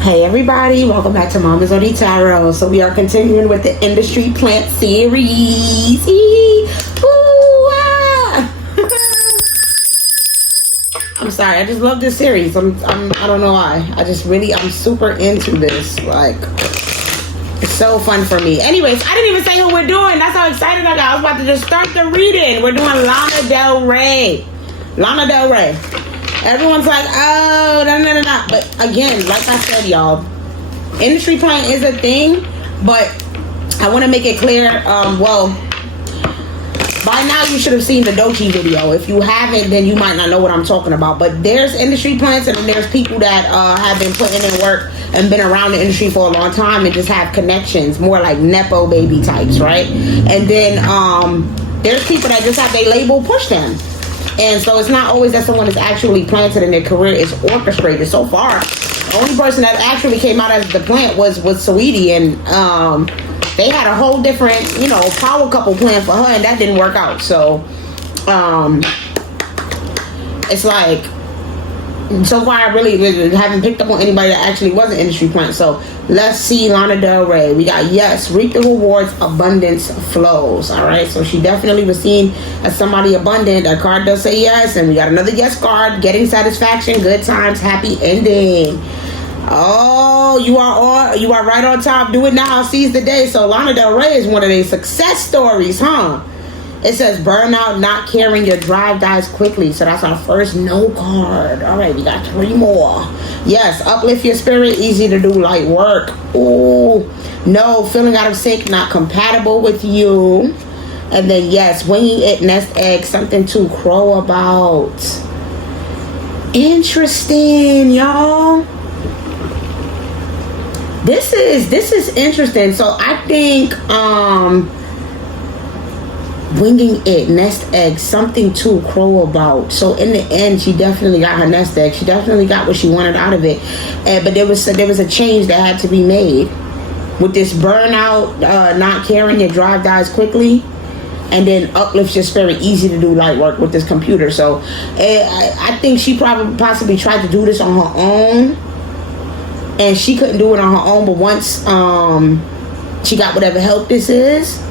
Hey everybody, welcome back to Mama's Only Tarot. So we are continuing with the industry plant series. I'm sorry, I just love this series. I don't know why. I'm super into this. Like, it's so fun for me. Anyways, I didn't even say who we're doing. That's how excited I got. I was about to just start the reading. We're doing Lana Del Rey. Lana Del Rey. Everyone's like, oh, no. But again, like I said, y'all, industry plant is a thing, but I want to make it clear, by now you should have seen the Dochi video. If you haven't, then you might not know what I'm talking about. But there's industry plants, and then there's people that have been putting in work and been around the industry for a long time and just have connections, more like Nepo baby types, right? And then there's people that just have their label push them. And so it's not always that someone is actually planted in their career. It's orchestrated. So far, the only person that actually came out as the plant was Saweetie, and they had a whole different, power couple plan for her, and that didn't work out. So it's like, so far I really haven't picked up on anybody that actually was an industry plant. So let's see Lana Del Rey. We got yes, reap the rewards, abundance flows. All right, so she definitely was seen as somebody abundant. That card does say yes, and we got another yes card, getting satisfaction, good times, happy ending. Oh, you are right on top. Do it now, seize the day. So Lana Del Rey is one of these success stories, huh? It says burnout, not caring, your drive dies quickly. So that's our first no card. All right, we got 3 more. Yes, uplift your spirit, easy to do light work. Ooh, no, feeling out of sync, not compatible with you. And then yes, winging it, nest egg, something to crow about. Interesting, y'all. This is interesting. So I think winging it, nest egg, something to crow about. So in the end, she definitely got her nest egg. She definitely got what she wanted out of it. But there was a change that had to be made with this burnout, not caring, your drive dies quickly, and then uplifts your spirit, easy to do light work with this computer. So I think she possibly tried to do this on her own, and she couldn't do it on her own. But once she got whatever help this is,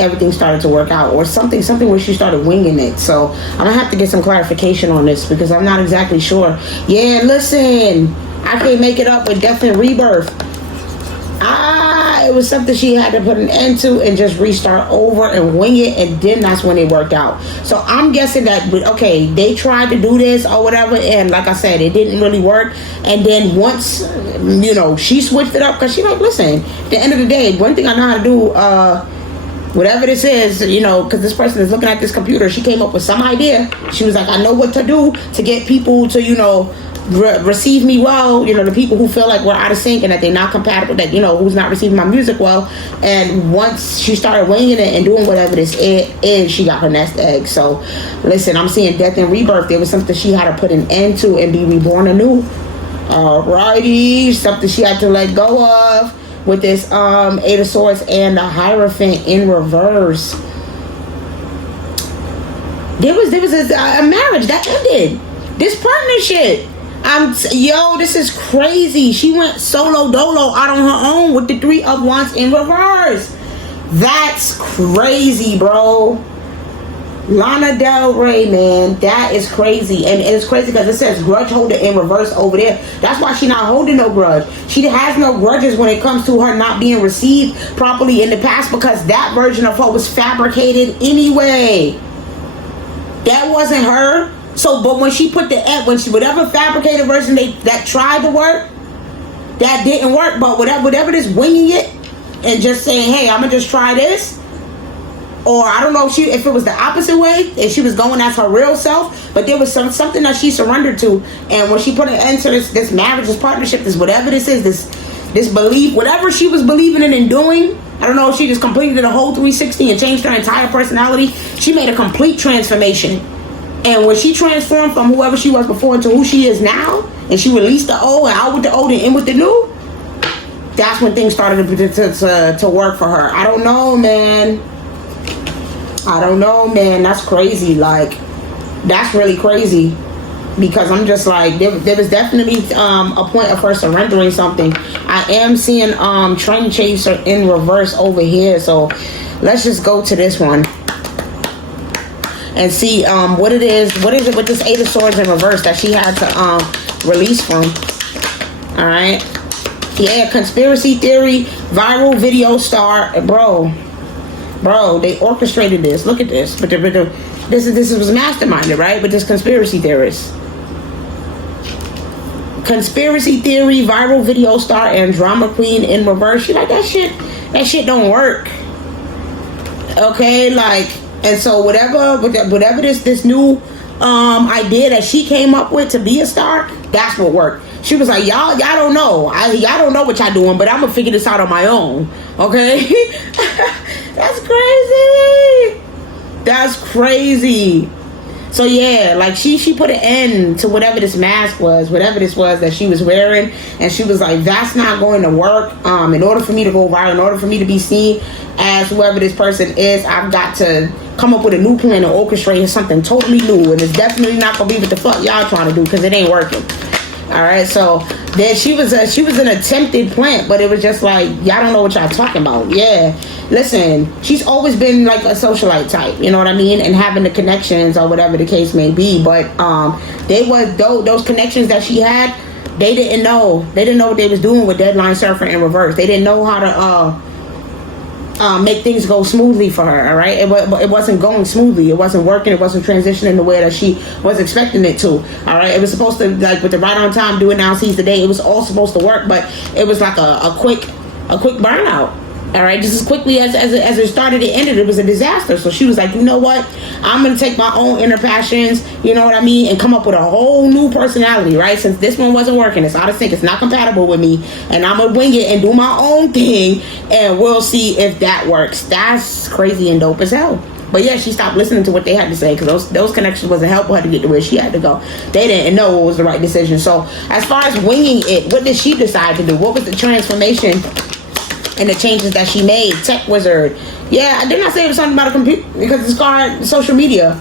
everything started to work out, or something where she started winging it. So I'm gonna have to get some clarification on this because I'm not exactly sure. Yeah, listen, I can't make it up with death and rebirth. It was something she had to put an end to and just restart over and wing it, and then that's when it worked out. So I'm guessing that, okay, they tried to do this or whatever, and like I said, it didn't really work. And then once, she switched it up, because she like, listen, at the end of the day, one thing I know how to do, whatever this is, because this person is looking at this computer, she came up with some idea. She was like, I know what to do to get people to, receive me well, the people who feel like we're out of sync and that they're not compatible, that, who's not receiving my music well. And once she started winging it and doing whatever this is, she got her nest egg. So, listen, I'm seeing death and rebirth. There was something she had to put an end to and be reborn anew. Alrighty, something she had to let go of. With this 8 of Swords and the Hierophant in reverse. There was a marriage that ended. This partnership. This is crazy. She went solo dolo out on her own with the 3 of Wands in reverse. That's crazy, bro. Lana Del Rey, man, that is crazy. And it's crazy because it says grudge holder in reverse over there. That's why she's not holding no grudge. She has no grudges when it comes to her not being received properly in the past, because that version of her was fabricated anyway. That wasn't her. So, but when she put whatever fabricated version that tried to work, that didn't work. But whatever this winging it and just saying, hey, I'm gonna just try this. Or I don't know if it was the opposite way, if she was going as her real self, but there was something that she surrendered to. And when she put an end to this marriage, this partnership, this whatever this is, this belief, whatever she was believing in and doing, I don't know if she just completed a whole 360 and changed her entire personality. She made a complete transformation. And when she transformed from whoever she was before into who she is now, and she released the old and out with the old and in with the new, that's when things started to work for her. I don't know, man. That's crazy. Like, that's really crazy. because I'm just like, there was definitely a point of her surrendering something. I am seeing trend chaser in reverse over here, so let's just go to this one and see what it is. What is it with this Eight of Swords in reverse that she had to release from? All right. Yeah, conspiracy theory, viral video star, bro, they orchestrated this. Look at this. But this was masterminded, right? With this conspiracy theorist. Conspiracy theory, viral video star, and drama queen in reverse. She like, that shit don't work. Okay, like, and so whatever this new idea that she came up with to be a star, that's what worked. She was like, y'all don't know. Y'all don't know what y'all doing, but I'm gonna figure this out on my own. Okay? That's crazy. That's crazy. So yeah, like she put an end to whatever this mask was, whatever this was that she was wearing, and she was like, that's not going to work. In order for me to go viral, in order for me to be seen as whoever this person is, I've got to come up with a new plan to orchestrate something totally new, and it's definitely not gonna be what the fuck y'all trying to do, because it ain't working. All right, so then she was an attempted plant, but it was just like, y'all don't know what y'all talking about. Yeah, listen, she's always been like a socialite type, you know what I mean, and having the connections or whatever the case may be. But those connections that she had, they didn't know what they was doing with Deadline Surfer in reverse. They didn't know how to make things go smoothly for her. All right, it wasn't going smoothly. It wasn't working. It wasn't transitioning the way that she was expecting it to. All right, it was supposed to, like, with the right on time, do it now, seize the day. It was all supposed to work, but it was like a quick burnout. All right, just as quickly as it started, it ended. It was a disaster. So she was like, you know what? I'm going to take my own inner passions, you know what I mean, and come up with a whole new personality, right? Since this one wasn't working, it's out of sync, it's not compatible with me, and I'm going to wing it and do my own thing, and we'll see if that works. That's crazy and dope as hell. But yeah, she stopped listening to what they had to say, because those connections wasn't helping her to get to where she had to go. They didn't know what was the right decision. So as far as winging it, what did she decide to do? What was the transformation and the changes that she made? Tech wizard. Yeah, didn't I say it was something about a computer? Because it's called social media.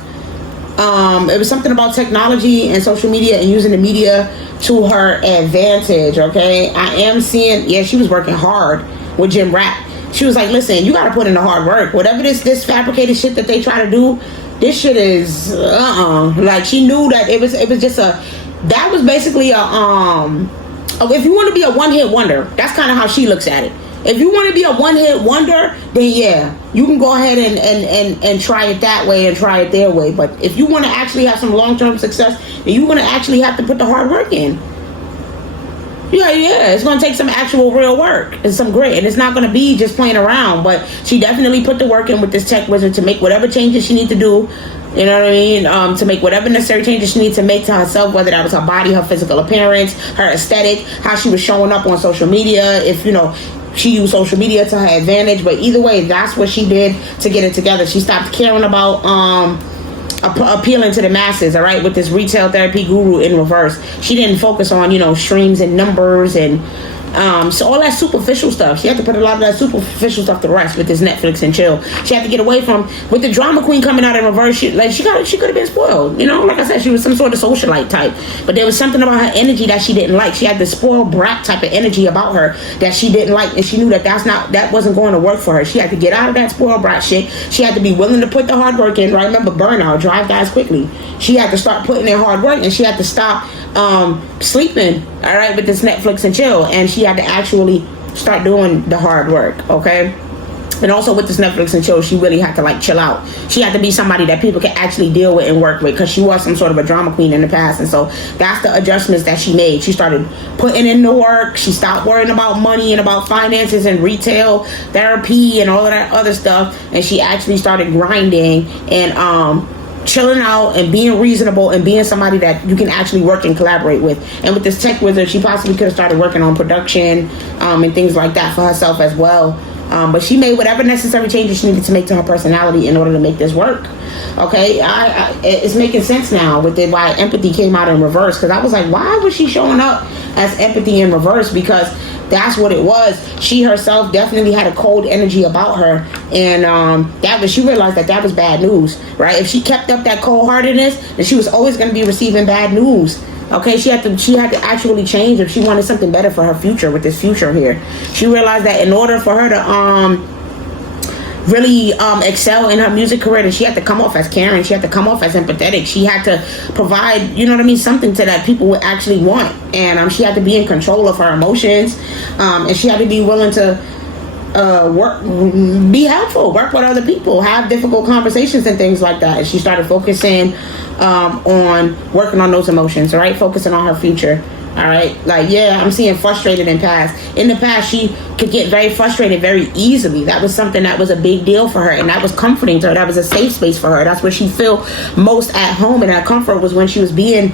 It was something about technology and social media and using the media to her advantage, okay? I am seeing, yeah, she was working hard with Jim Rapp. She was like, listen, you got to put in the hard work. Whatever this fabricated shit that they try to do, this shit is, like, she knew that it was just that was basically if you want to be a one-hit wonder, that's kind of how she looks at it. If you want to be a one-hit wonder, then yeah, you can go ahead and try it that way and try it their way. But if you want to actually have some long-term success, then you're going to actually have to put the hard work in. Yeah, it's going to take some actual real work and some grit. And it's not going to be just playing around. But she definitely put the work in with this tech wizard to make whatever changes she needs to do. You know what I mean? To make whatever necessary changes she needs to make to herself, whether that was her body, her physical appearance, her aesthetic, how she was showing up on social media, if, you know, she used social media to her advantage. But either way, that's what she did to get it together. She stopped caring about appealing to the masses, all right, with this retail therapy guru in reverse. She didn't focus on, you know, streams and numbers and so all that superficial stuff. She had to put a lot of that superficial stuff to rest with this Netflix and chill. She had to get away from, with the drama queen coming out in reverse, she could have been spoiled, you know. Like I said, she was some sort of socialite type, but there was something about her energy that she didn't like. She had this spoiled brat type of energy about her that she didn't like, and she knew that wasn't going to work for her. She had to get out of that spoiled brat shit. She had to be willing to put the hard work in, right? Remember, burnout, drive guys quickly. She had to start putting in hard work, and she had to stop sleeping, all right, with this Netflix and chill, and she had to actually start doing the hard work, okay? And also with this Netflix and chill, she really had to, like, chill out. She had to be somebody that people could actually deal with and work with, because she was some sort of a drama queen in the past. And so that's the adjustments that she made. She started putting in the work. She stopped worrying about money and about finances and retail therapy and all of that other stuff, and she actually started grinding and chilling out and being reasonable and being somebody that you can actually work and collaborate with. And with this tech wizard, she possibly could have started working on production and things like that for herself as well. But she made whatever necessary changes she needed to make to her personality in order to make this work. Okay, it's making sense now with why empathy came out in reverse, because I was like, why was she showing up as empathy in reverse? Because That's what it was. She herself definitely had a cold energy about her, and she realized that was bad news, right? If she kept up that cold-heartedness, then she was always going to be receiving bad news. Okay, she had to actually change if she wanted something better for her future with this future here. She realized that in order for her to really excel in her music career, that she had to come off as caring, she had to come off as empathetic, she had to provide, you know what I mean, something to that people would actually want, and she had to be in control of her emotions, and she had to be willing to be helpful, work with other people, have difficult conversations and things like that. And she started focusing on working on those emotions, right? Focusing on her future. All right, like, yeah, I'm seeing frustrated in the past she could get very frustrated very easily. That was something that was a big deal for her, and that was comforting to her. That was a safe space for her. That's where she felt most at home, and that comfort was when she was being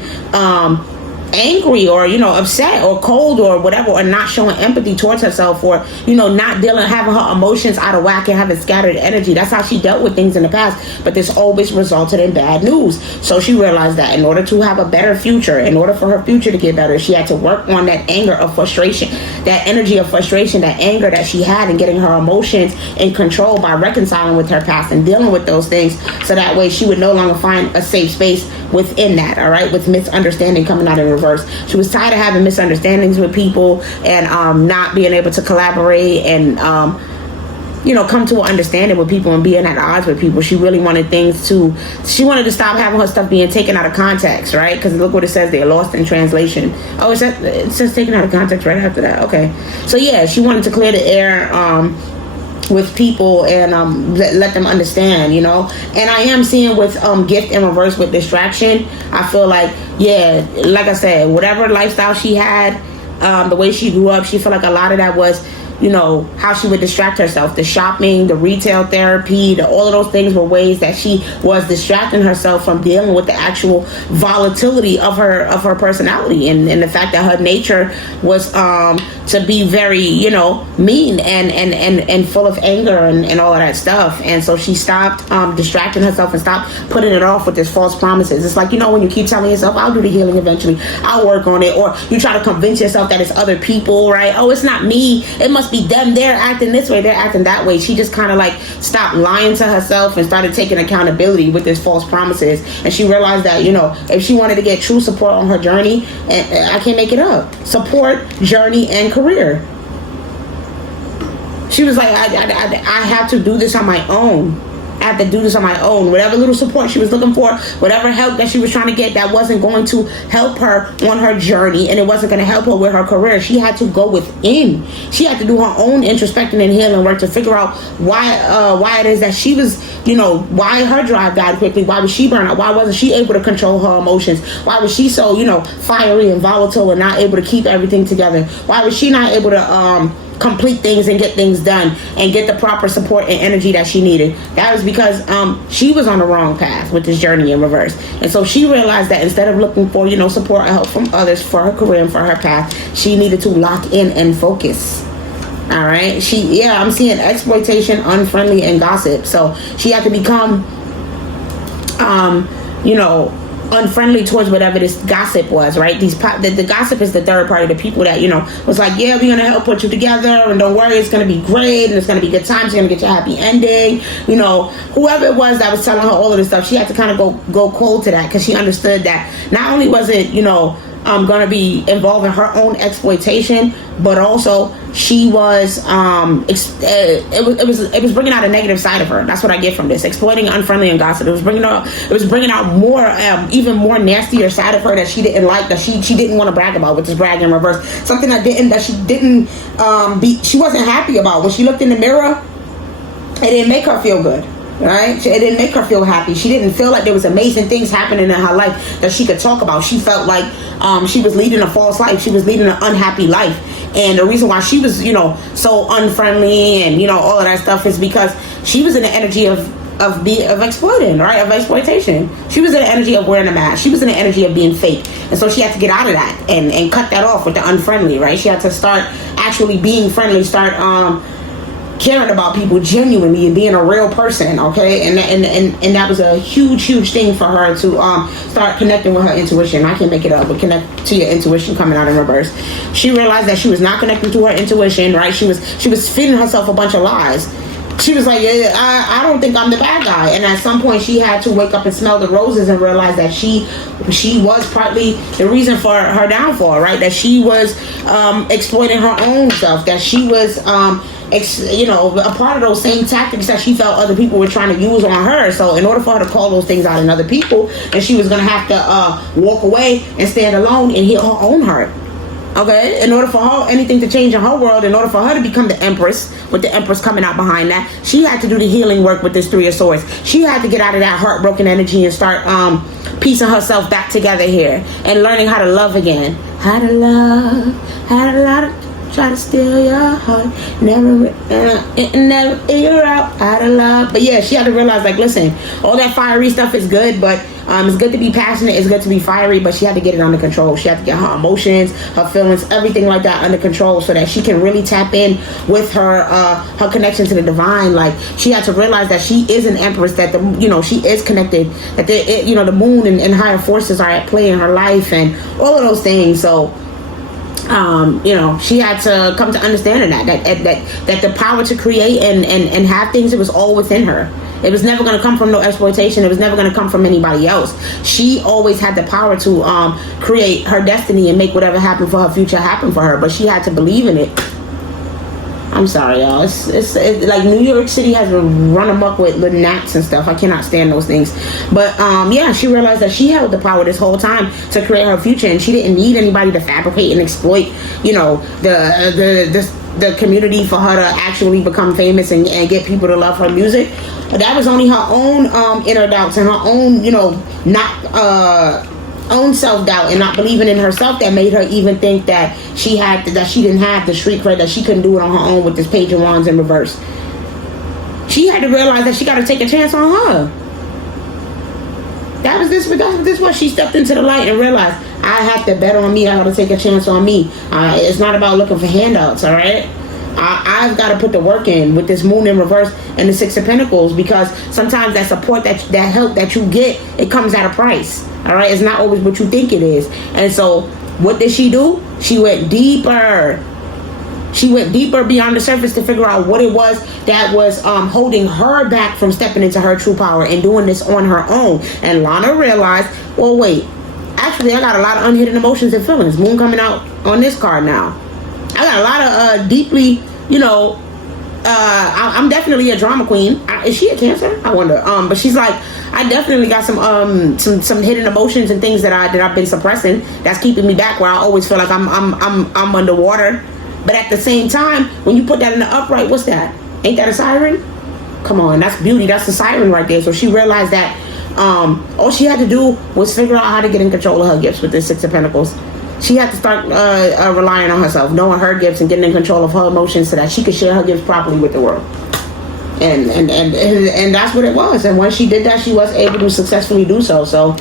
angry or, you know, upset or cold or whatever, or not showing empathy towards herself, or, you know, not having her emotions out of whack and having scattered energy. That's how she dealt with things in the past, but this always resulted in bad news. So she realized that in order to have a better future, in order for her future to get better, she had to work on that anger of frustration, that energy of frustration, that anger that she had, and getting her emotions in control by reconciling with her past and dealing with those things, so that way she would no longer find a safe space within that, all right, with misunderstanding coming out in reverse. She was tired of having misunderstandings with people, and not being able to collaborate and come to an understanding with people and being at odds with people. She really wanted she wanted to stop having her stuff being taken out of context, right? Because look what it says there, lost in translation. Oh, it says taken out of context right after that. Okay, so yeah, she wanted to clear the air with people and let them understand, you know. And I am seeing with gift in reverse with distraction, I feel like, yeah, like I said, whatever lifestyle she had, the way she grew up, she felt like a lot of that was, you know, how she would distract herself. The shopping, the retail therapy, all of those things were ways that she was distracting herself from dealing with the actual volatility of her personality, and the fact that her nature was to be very, you know, mean and full of anger and all of that stuff. And so she stopped distracting herself and stopped putting it off with this false promises. It's like, you know, when you keep telling yourself, I'll do the healing eventually, I'll work on it, or you try to convince yourself that it's other people, right? Oh, it's not me, it must be them, they're acting this way, they're acting that way. She just kind of like stopped lying to herself and started taking accountability with this false promises. And she realized that, you know, if she wanted to get true support on her journey, and I can't make it up, support, journey, and career, she was like, I have to do this on my own. I have to do this on my own. Whatever little support she was looking for, whatever help that she was trying to get, that wasn't going to help her on her journey, and it wasn't going to help her with her career. She had to go within. She had to do her own introspecting and healing work to figure out why it is that she was, you know, why her drive died quickly. Why was she burned out? Why wasn't she able to control her emotions? Why was she so, you know, fiery and volatile and not able to keep everything together? Why was she not able to complete things and get things done and get the proper support and energy that she needed? That was because she was on the wrong path with this journey in reverse. And so she realized that instead of looking for, you know, support or help from others for her career and for her path, she needed to lock in and focus. All right, I'm seeing exploitation, unfriendly, and gossip. So she had to become unfriendly towards whatever this gossip was, right? The gossip is the third party, the people that, you know, was like, yeah, we're gonna help put you together, and don't worry, it's gonna be great, and it's gonna be good times, you're gonna get your happy ending. You know, whoever it was that was telling her all of this stuff, she had to kind of go cold to that, because she understood that not only was it, you know, gonna be involved in her own exploitation, but also she was it was bringing out a negative side of her. That's what I get from this: exploiting, unfriendly, and gossip. It was bringing out more even more nastier side of her that she didn't like, that she didn't want to brag about, which is brag in reverse. Something she wasn't happy about. When she looked in the mirror, it didn't make her feel good. Right? It didn't make her feel happy. She didn't feel like there was amazing things happening in her life that she could talk about. She felt like she was leading a false life. She was leading an unhappy life. And the reason why she was, you know, so unfriendly and, you know, all of that stuff is because she was in the energy of exploiting, right? Of exploitation. She was in the energy of wearing a mask. She was in the energy of being fake. And so she had to get out of that and cut that off with the unfriendly, right? She had to start actually being friendly, start caring about people genuinely and being a real person, okay? And that was a huge thing for her to start connecting with her intuition. I can't make it up, but connect to your intuition coming out in reverse. She realized that she was not connecting to her intuition, right? She was feeding herself a bunch of lies. She was like, yeah, I don't think I'm the bad guy. And at some point she had to wake up and smell the roses and realize that she was partly the reason for her downfall, right? That she was exploiting her own self, that she was a part of those same tactics that she felt other people were trying to use on her. So in order for her to call those things out in other people, and she was going to have to walk away and stand alone and heal her own heart. Okay, in order for her, anything to change in her world, in order for her to become the Empress, with the Empress coming out behind that, she had to do the healing work with this Three of Swords. She had to get out of that heartbroken energy and start piecing herself back together here and learning how to love again. How to love, try to steal your heart, never figure out how to love. But yeah, she had to realize, like, listen, all that fiery stuff is good, but it's good to be passionate, it's good to be fiery, but she had to get it under control. She had to get her emotions, her feelings, everything like that under control, so that she can really tap in with her connection to the divine. Like, she had to realize that she is an Empress, that she is connected, that the moon and higher forces are at play in her life, and all of those things. So she had to come to understanding that the power to create and have things, it was all within her. It was never going to come from no exploitation. It was never going to come from anybody else. She always had the power to create her destiny and make whatever happened for her future happen for her. But she had to believe in it. I'm sorry, y'all. It's like New York City has been run amok with little gnats and stuff. I cannot stand those things. But she realized that she held the power this whole time to create her future, and she didn't need anybody to fabricate and exploit, the community for her to actually become famous and get people to love her music. That was only her own inner doubts and her own, own self-doubt and not believing in herself that made her even think that she didn't have the street cred, that she couldn't do it on her own with this Page of Wands in reverse. She had to realize that she got to take a chance on her. That was this what she stepped into the light and realized, I have to bet on me. I got to take a chance on me. It's not about looking for handouts, all right? I've got to put the work in with this moon in reverse and the Six of Pentacles, because sometimes that support, that help that you get, it comes at a price. All right, it's not always what you think it is. And so what did she do? She went deeper. She went deeper beyond the surface to figure out what it was that was holding her back from stepping into her true power and doing this on her own. And Lana realized, well, wait, actually I got a lot of unhidden emotions and feelings. Moon coming out on this card now. I got a lot of deeply, I'm definitely a drama queen. Is she a Cancer? I wonder. But she's like, I definitely got some hidden emotions and things that I've been suppressing that's keeping me back, where I always feel like I'm underwater. But at the same time, when you put that in the upright, what's that? Ain't that a siren? Come on, that's beauty. That's the siren right there. So she realized that all she had to do was figure out how to get in control of her gifts with this Six of Pentacles. She had to start relying on herself, knowing her gifts and getting in control of her emotions so that she could share her gifts properly with the world. And that's what it was. And once she did that, she was able to successfully do so. So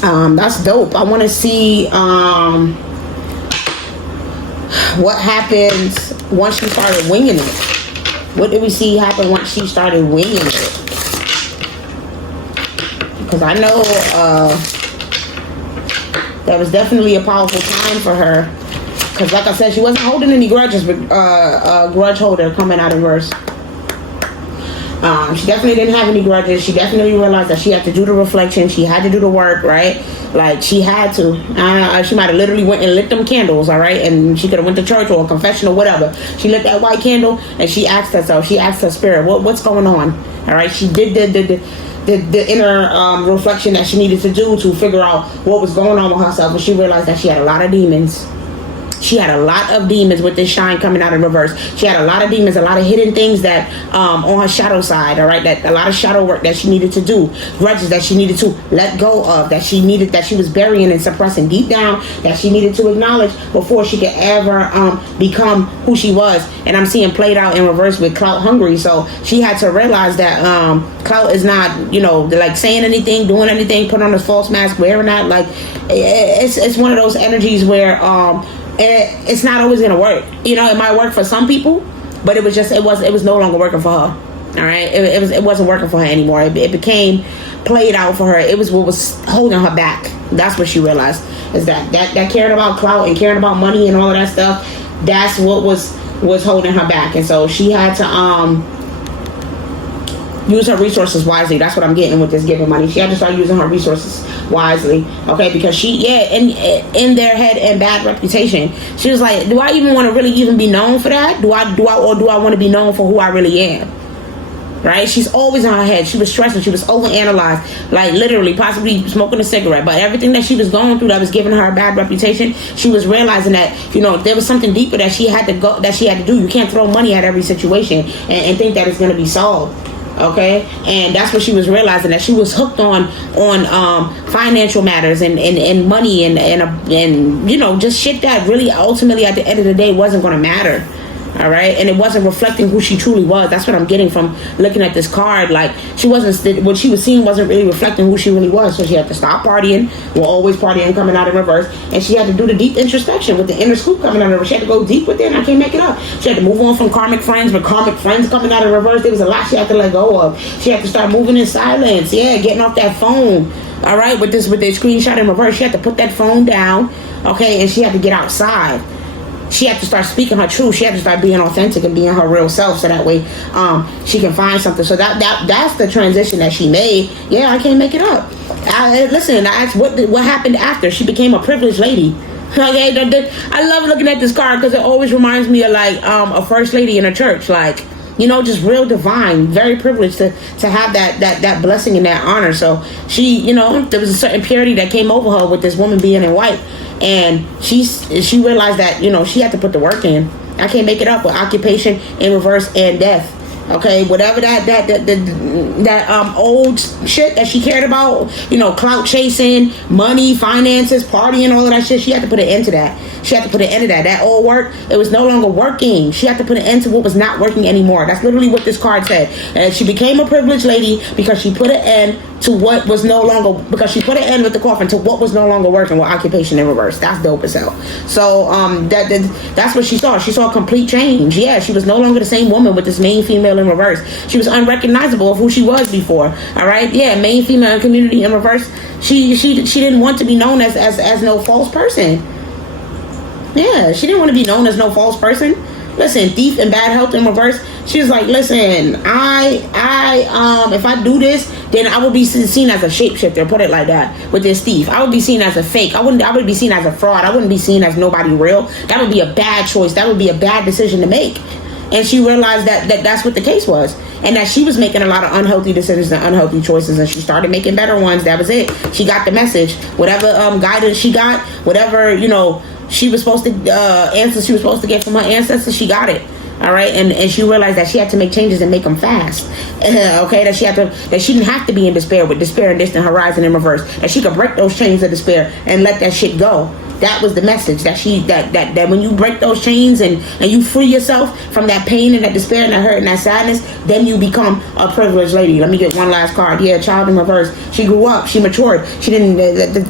that's dope. I want to see what happens once she started winging it. What did we see happen once she started winging it? Because I know that was definitely a powerful time for her. Because like I said, she wasn't holding any grudges, but a grudge holder coming out in verse. She definitely didn't have any grudges. She definitely realized that she had to do the reflection. She had to do the work, right? Like, she had to. She might have literally went and lit them candles, all right? And she could have went to church or a confession or whatever. She lit that white candle and she asked herself, she asked her spirit, what's going on? All right? She did the inner reflection that she needed to do to figure out what was going on with herself. And she realized that she had a lot of demons. She had a lot of demons with this shine coming out in reverse. She had a lot of demons, a lot of hidden things that on her shadow side, all right, that a lot of shadow work that she needed to do, grudges that she needed to let go of, that she was burying and suppressing deep down, that she needed to acknowledge before she could ever become who she was. And I'm seeing played out in reverse with clout hungry. So she had to realize that clout is not, like saying anything, doing anything, put on a false mask, wearing that. Like, it's one of those energies where it's not always gonna work. It might work for some people, but it was no longer working for her. All right, it wasn't working for her anymore. It became played out for her. It was what was holding her back. That's what she realized, is that caring about clout and caring about money and all of that stuff. That's what was holding her back, and so she had to use her resources wisely. That's what I'm getting with this giving money. She had to start using her resources wisely, okay? Because in their head and bad reputation, she was like, do I even want to really even be known for that? Do I want to be known for who I really am? Right? She's always in her head. She was stressing. She was overanalyzed, like literally, possibly smoking a cigarette. But everything that she was going through that was giving her a bad reputation, she was realizing that, there was something deeper that she had to do. You can't throw money at every situation and think that it's going to be solved. Okay, and that's what she was realizing, that she was hooked on financial matters and money and just shit that really ultimately at the end of the day wasn't going to matter. All right, and it wasn't reflecting who she truly was. That's what I'm getting from looking at this card. Like, what she was seeing wasn't really reflecting who she really was. So she had to stop partying. Well, always partying, coming out in reverse, and she had to do the deep introspection with the inner scoop coming out in reverse. She had to go deep within. I can't make it up. She had to move on from karmic friends, but karmic friends coming out in reverse. There was a lot she had to let go of. She had to start moving in silence. Yeah, getting off that phone. All right, with the screenshot in reverse, she had to put that phone down. Okay, and she had to get outside. She had to start speaking her truth. She had to start being authentic and being her real self, so that way she can find something. So that's the transition that she made. Yeah, I can't make it up. I asked what happened after. She became a privileged lady. Okay, I love looking at this card because it always reminds me of like a first lady in a church, like, just real divine, very privileged to have that blessing and that honor. So she, there was a certain purity that came over her with this woman being in white. And she realized that, she had to put the work in. I can't make it up with occupation in reverse and death. Okay, whatever that old shit that she cared about, clout chasing, money, finances, partying, all of that shit, she had to put an end to that. She had to put an end to that. That old work, it was no longer working. She had to put an end to what was not working anymore. That's literally what this card said. And she became a privileged lady because she put an end to what was no longer, because she put an end with the coffin to what was no longer working with occupation in reverse. That's dope as hell. So that's what she saw. She saw a complete change. Yeah, she was no longer the same woman with this main female in reverse. She was unrecognizable of who she was before. All right, yeah, main female in community in reverse. She didn't want to be known as no false person. Yeah, she didn't want to be known as no false person. Listen, thief and bad health in reverse. She was like, listen, if I do this, then I would be seen as a shapeshifter. Put it like that. With this thief, I would be seen as a fake. I would be seen as a fraud. I wouldn't be seen as nobody real. That would be a bad choice. That would be a bad decision to make. And she realized that's what the case was, and that she was making a lot of unhealthy decisions and unhealthy choices, and she started making better ones. That was it. She got the message. Whatever guidance she got, whatever she was supposed to answers she was supposed to get from her ancestors, she got it. All right, and she realized that she had to make changes and make them fast. Okay, that she didn't have to be in despair with despair and distant horizon in reverse. That she could break those chains of despair and let that shit go. That was the message, that when you break those chains and you free yourself from that pain and that despair and that hurt and that sadness, then you become a privileged lady. Let me get one last card. Yeah, child in reverse. She grew up. She matured. She didn't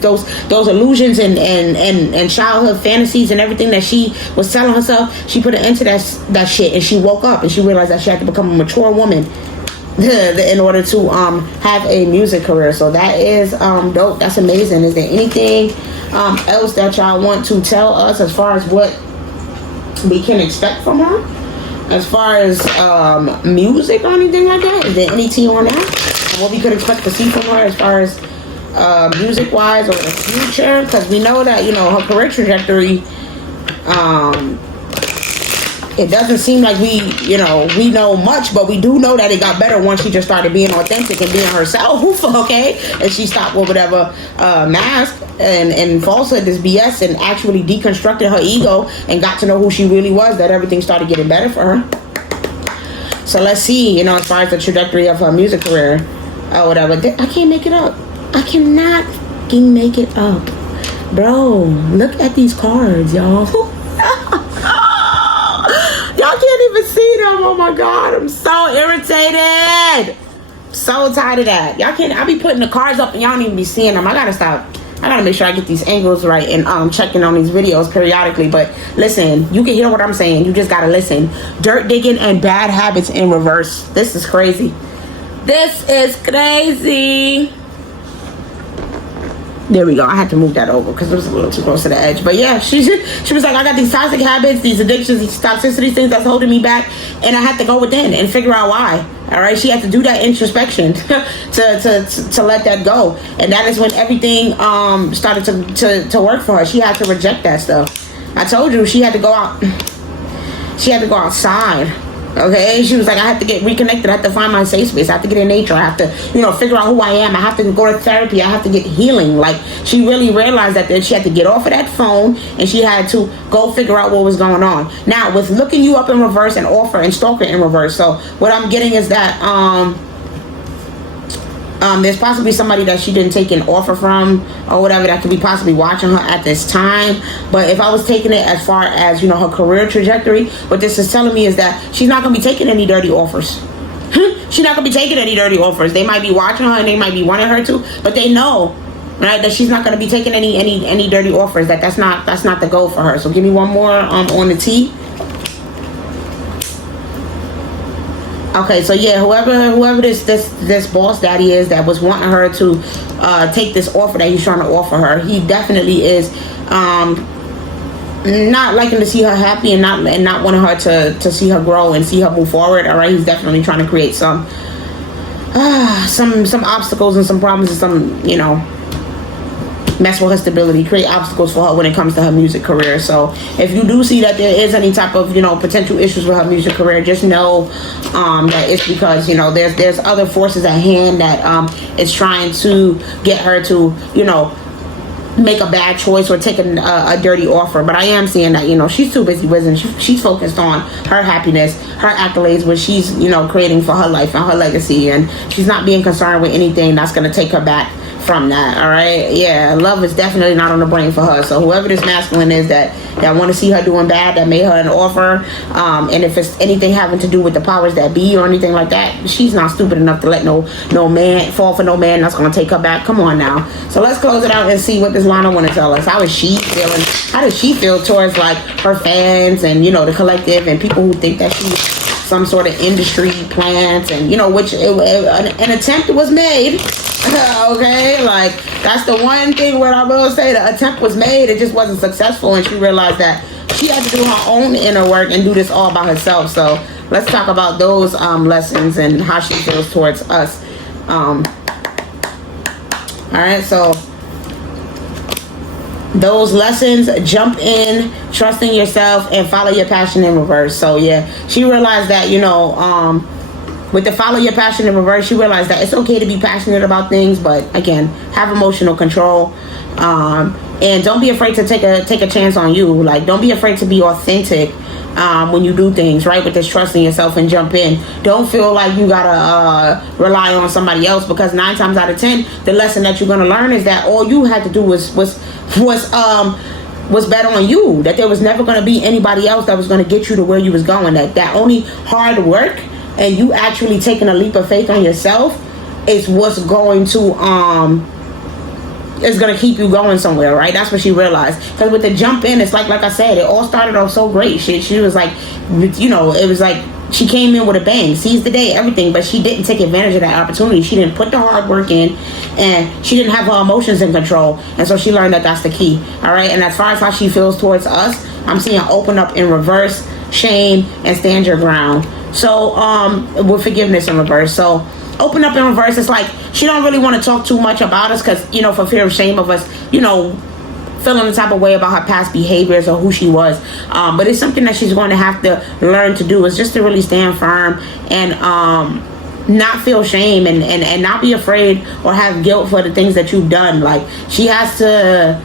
those illusions and childhood fantasies and everything that she was telling herself. She put an end to that shit, and she woke up and she realized that she had to become a mature woman in order to have a music career. So that is dope. That's amazing. Is there anything else that y'all want to tell us as far as what we can expect from her, as far as music or anything like that? Is there any tea on that? What we could expect to see from her as far as music wise or the future? Because we know that her career trajectory, it doesn't seem like we know much, but we do know that it got better once she just started being authentic and being herself, okay? And she stopped with whatever mask and falsehood, this BS, and actually deconstructed her ego and got to know who she really was, that everything started getting better for her. So let's see, as far as the trajectory of her music career or whatever. I can't make it up. I cannot fucking make it up. Bro, look at these cards, y'all. Y'all can't even see them. Oh my God, I'm so irritated. So tired of that. Y'all can't. I be putting the cards up and y'all don't even be seeing them. I gotta stop I gotta make sure I get these angles right and checking on these videos periodically. But listen, you can hear what I'm saying. You just gotta listen. Dirt digging and bad habits in reverse. This is crazy. This is crazy. There we go. I had to move that over because it was a little too close to the edge. But yeah, she was like, I got these toxic habits, these addictions, these toxicity things that's holding me back, and I had to go within and figure out why. All right, she had to do that introspection to let that go, and that is when everything started to work for her. She had to reject that stuff. I told you she had to go out. She had to go outside. Okay, she was like, I have to get reconnected. I have to find my safe space. I have to get in nature. I have to, figure out who I am. I have to go to therapy. I have to get healing. Like, she really realized that she had to get off of that phone and she had to go figure out what was going on. Now, with looking you up in reverse and offer and stalker in reverse. So what I'm getting is that there's possibly somebody that she didn't take an offer from or whatever that could be possibly watching her at this time. But if I was taking it as far as, her career trajectory, what this is telling me is that she's not going to be taking any dirty offers. She's not going to be taking any dirty offers. They might be watching her and they might be wanting her to, but they know, right, that she's not going to be taking any dirty offers. That's not the goal for her. So give me one more on the T. Okay, so yeah, whoever this boss daddy is that was wanting her to take this offer that he's trying to offer her, he definitely is not liking to see her happy and not wanting her to see her grow and see her move forward. All right, he's definitely trying to create some obstacles and some problems and some mess with her stability, create obstacles for her when it comes to her music career. So if you do see that there is any type of potential issues with her music career, just know that it's because there's other forces at hand that is trying to get her to make a bad choice or take a dirty offer. But I am seeing that she's too busy whizzing. She's focused on her happiness, her accolades, what she's creating for her life and her legacy, and she's not being concerned with anything that's going to take her back from that. All right, yeah, love is definitely not on the brain for her. So whoever this masculine is that want to see her doing bad, that made her an offer, and if it's anything having to do with the powers that be or anything like that, she's not stupid enough to let no man fall for no man that's going to take her back. Come on now. So let's close it out and see what this Lana want to tell us. How is she feeling? How does she feel towards like her fans and the collective and people who think that she's some sort of industry plant, and which an attempt was made. Okay, like that's the one thing where I will say the attempt was made, it just wasn't successful, and she realized that she had to do her own inner work and do this all by herself. So let's talk about those lessons and how she feels towards us. All right, so those lessons: jump in, trust in yourself, and follow your passion in reverse. So yeah, she realized that with the follow your passion in reverse, she realized that it's okay to be passionate about things, but again, have emotional control, and don't be afraid to take a chance on you. Like, don't be afraid to be authentic when you do things, right? With this trust in yourself and jump in. Don't feel like you gotta rely on somebody else, because 9 times out of 10, the lesson that you're gonna learn is that all you had to do was bet on you. That there was never gonna be anybody else that was gonna get you to where you was going. That only hard work and you actually taking a leap of faith on yourself is what's going to is going to keep you going somewhere, right? That's what she realized. Because with the jump in, it's like I said, it all started off so great. She was like, it was like she came in with a bang, seized the day, everything, but she didn't take advantage of that opportunity. She didn't put the hard work in, and she didn't have her emotions in control. And so she learned that that's the key. All right, and as far as how she feels towards us, I'm seeing open up in reverse, shame, and stand your ground. So with forgiveness in reverse. So open up in reverse, it's like she don't really want to talk too much about us because for fear of shame of us feeling the type of way about her past behaviors or who she was, but it's something that she's going to have to learn to do, is just to really stand firm and not feel shame and not be afraid or have guilt for the things that you've done. Like, she has to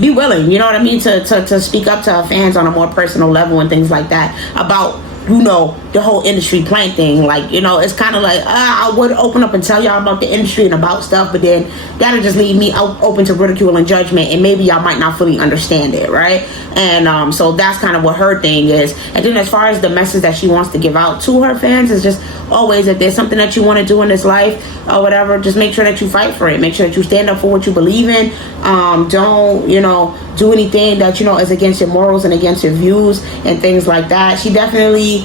be willing, you know what I mean, to speak up to her fans on a more personal level and things like that about the whole industry plant thing. Like, you know, it's kind of like, I would open up and tell y'all about the industry and about stuff, but then that'll just leave me open to ridicule and judgment, and maybe y'all might not fully understand it, right? And so that's kind of what her thing is. And then as far as the message that she wants to give out to her fans, is just always, if there's something that you want to do in this life or whatever, just make sure that you fight for it. Make sure that you stand up for what you believe in. Don't, you know, do anything that, you know, is against your morals and against your views and things like that. She definitely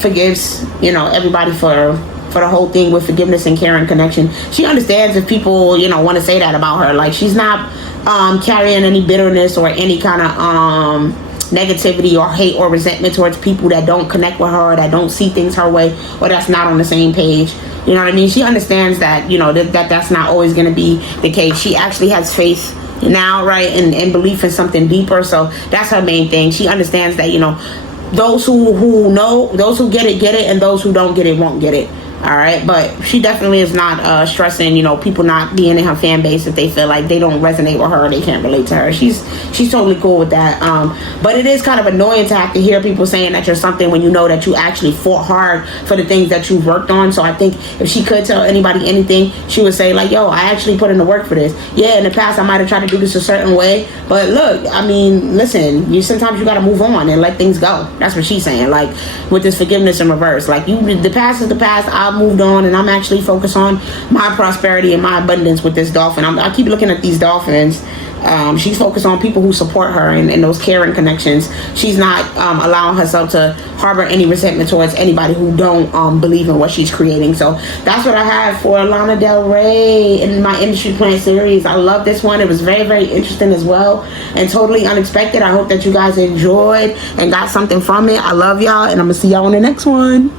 forgives, you know, everybody for the whole thing with forgiveness and care and connection. She understands if people, you know, want to say that about her. Like, she's not carrying any bitterness or any kind of negativity or hate or resentment towards people that don't connect with her, that don't see things her way, or that's not on the same page. You know what I mean? She understands that, you know, that's not always going to be the case. She actually has faith now, right, and belief in something deeper. So that's her main thing. She understands that, you know, those who know, those who get it, and those who don't get it won't get it. All right, but she definitely is not stressing, you know, people not being in her fan base if they feel like they don't resonate with her or they can't relate to her. She's totally cool with that. But it is kind of annoying to have to hear people saying that you're something when you know that you actually fought hard for the things that you've worked on. So I think if she could tell anybody anything, she would say like, yo, I actually put in the work for this. Yeah, in the past I might have tried to do this a certain way, but look, I mean, listen, sometimes you got to move on and let things go. That's what she's saying. Like, with this forgiveness in reverse, like, the past is the past. I've moved on, and I'm actually focused on my prosperity and my abundance with this dolphin. I keep looking at these dolphins. She's focused on people who support her and those caring connections. She's not allowing herself to harbor any resentment towards anybody who don't believe in what she's creating. So that's what I have for Lana Del Rey in my Industry Plant series. I love this one. It was very, very interesting as well, and totally unexpected. I hope that you guys enjoyed and got something from it. I love y'all, and I'm gonna see y'all on the next one.